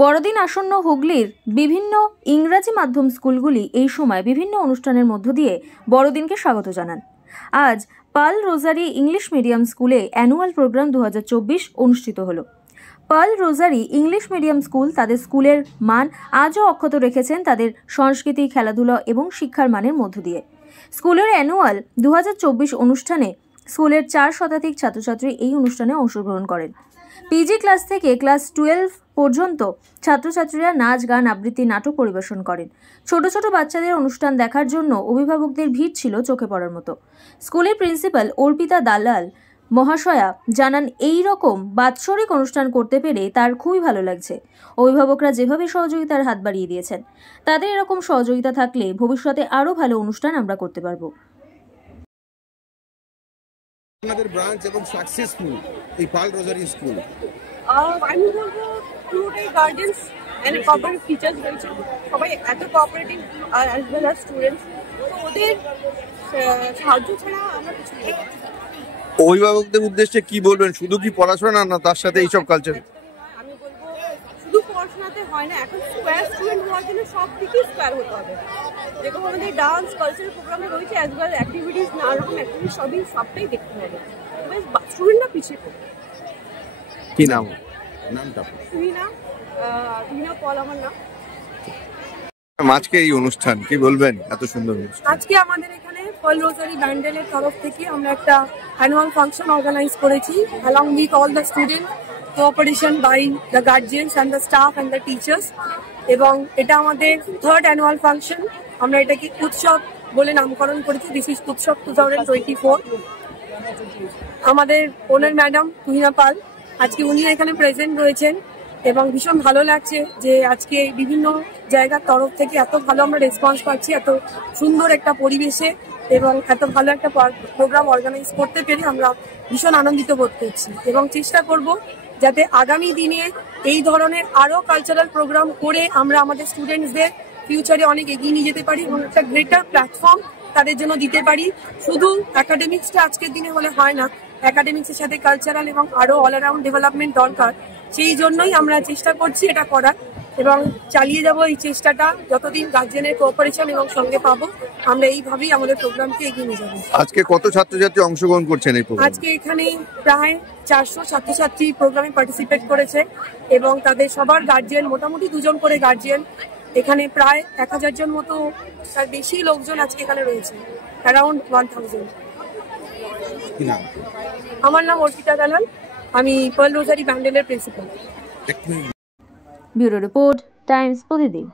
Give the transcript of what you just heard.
বড়দিন আসন্ন হুগলির বিভিন্ন ইংরাজি মাধ্যম স্কুলগুলি এই সময় বিভিন্ন অনুষ্ঠানের মধ্য দিয়ে বড়দিনকে স্বাগত জানান। আজ পার্ল রোজারি ইংলিশ মিডিয়াম স্কুলে অ্যানুয়াল প্রোগ্রাম 2024 অনুষ্ঠিত হলো। Pearl rosary English medium school তাদের স্কুলের মান আজও অক্ষত রেখেছেন তাদের সংস্কৃতি, খেলাধুলা এবং শিক্ষার মানের মধ্য দিয়ে। স্কুলের অ্যানুয়াল 2024 অনুষ্ঠানে স্কুলের 4 শতাধিক ছাত্রছাত্রী এই অনুষ্ঠানে অংশগ্রহণ করেন। পিজি ক্লাস থেকে ক্লাস 12 পর্যন্ত ছাত্রছাত্রীরা নাচ, গান, আবৃত্তি, নাটক পরিবেশন করেন। ছোট ছোট বাচ্চাদের অনুষ্ঠান দেখার জন্য অভিভাবকদের ভিড় ছিল চোখে পড়ার মতো। স্কুলের প্রিন্সিপাল অর্পিতা দালাল মহাশয়া জানান, এই রকম বাৎসরিক অনুষ্ঠান করতে পেরে তার খুবই ভালো লাগছে। অভিভাবকরা যেভাবে সহযোগিতার হাত বাড়িয়ে দিয়েছেন, তাদের এরকম সহযোগিতা থাকলে ভবিষ্যতে আরও ভালো অনুষ্ঠান আমরা করতে পারবো। আপনাদের ব্রাঞ্চ এবং সাকসেসফুল এই পার্ল রোজারি স্কুল, আমি বলবো পুরোটাই গার্ডিয়ানস এন্ড কোঅপারেটিভ টিচার্স রয়েছে, সবাই এত cooperative as well as students, ওদের সাহায্য ছাড়া আমরা কিছু করতে পারি না। অভিভাবকদের উদ্দেশ্যে কি বলবেন? শুধু কি পড়াশোনা না, তার সাথে এইসব কালচার? আমি বলবো শুধু পড়াশোনাতে হয় না, এখন স্কোয়ার স্টুডেন্ট হওয়ার জন্য সব দিকেই স্কোয়ার হতে হবে। যেরকম আমাদের ডান্স কালচারাল প্রোগ্রামে রয়েছে অ্যাজ ওয়েল অ্যাক্টিভিটিস, নানা রকম অ্যাক্টিভিটিস, সবটাই দেখতে হবে। স্টুডেন্টরা পিছিয়ে পড়ে। কি নাম? নামটা তুহিনা পল আমার নাম। আজকে এই অনুষ্ঠান কি বলবেন? এত সুন্দর অনুষ্ঠান আজকে আমাদের এখানে পার্ল রোজারি ব্যান্ডেলের তরফ থেকে আমরা একটা অ্যানুয়াল ফাংশন অর্গানাইজ করেছি along with all the student, cooperation by the guardians and the staff and the teachers. এবং এটা আমাদের 3rd অ্যানুয়াল ফাংশন। আমরা এটাকে উৎসব বলে নামকরণ করেছি। দিস ইজ উৎসব 2024। আমাদের ওনার ম্যাডাম তুহিনা পাল, আজকে উনি এখানে প্রেজেন্ট রয়েছেন এবং ভীষণ ভালো লাগছে যে আজকে বিভিন্ন জায়গার তরফ থেকে এত ভালো আমরা রেসপন্স পাচ্ছি, এত সুন্দর একটা পরিবেশে এবং এত ভালো একটা প্রোগ্রাম অর্গানাইজ করতে পেরে আমরা ভীষণ আনন্দিত বোধ করছি এবং চেষ্টা করব যাতে আগামী দিনে এই ধরনের আরও কালচারাল প্রোগ্রাম করে আমরা আমাদের স্টুডেন্টসদের ফিউচারে অনেক এগিয়ে নিয়ে যেতে পারি এবং একটা গ্রেটার প্ল্যাটফর্ম তাদের জন্য দিতে পারি। শুধু একাডেমিক্সটা আজকের দিনে হলে হয় না, একাডেমিক্সের সাথে কালচারাল এবং আরও অল অ্যারাউন্ড ডেভেলপমেন্ট দরকার। সেই জন্যই আমরা চেষ্টা করছি এটা করার এবং চালিয়ে যাব এই চেষ্টাটা যতদিন গার্জিয়ানের কোঅপারেশন এবং সঙ্গে পাবো। আমরা এইভাবেই আমাদের প্রোগ্রামকে এগিয়ে নিয়ে যাবো। আজকে কত ছাত্রছাত্রী অংশগ্রহণ করছেন এই প্রোগ্রামে? আজকে এখানে প্রায় 400 ছাত্রছাত্রী প্রোগ্রামে পার্টিসিপেট করেছে এবং তাদের সবার গার্জিয়ান, মোটামুটি 2 জন করে গার্জিয়ান। এখানে প্রায় 1000 জন মতো, তার বেশি লোকজন আজকে এখানে রয়েছে, অ্যারাউন্ড 1000। আমার নাম অর্পিতা দালাল, আমি পার্ল রোজারি ব্যান্ডেলের প্রিন্সিপাল। ব্যুরো রিপোর্ট, টাইমস প্রতিদিন।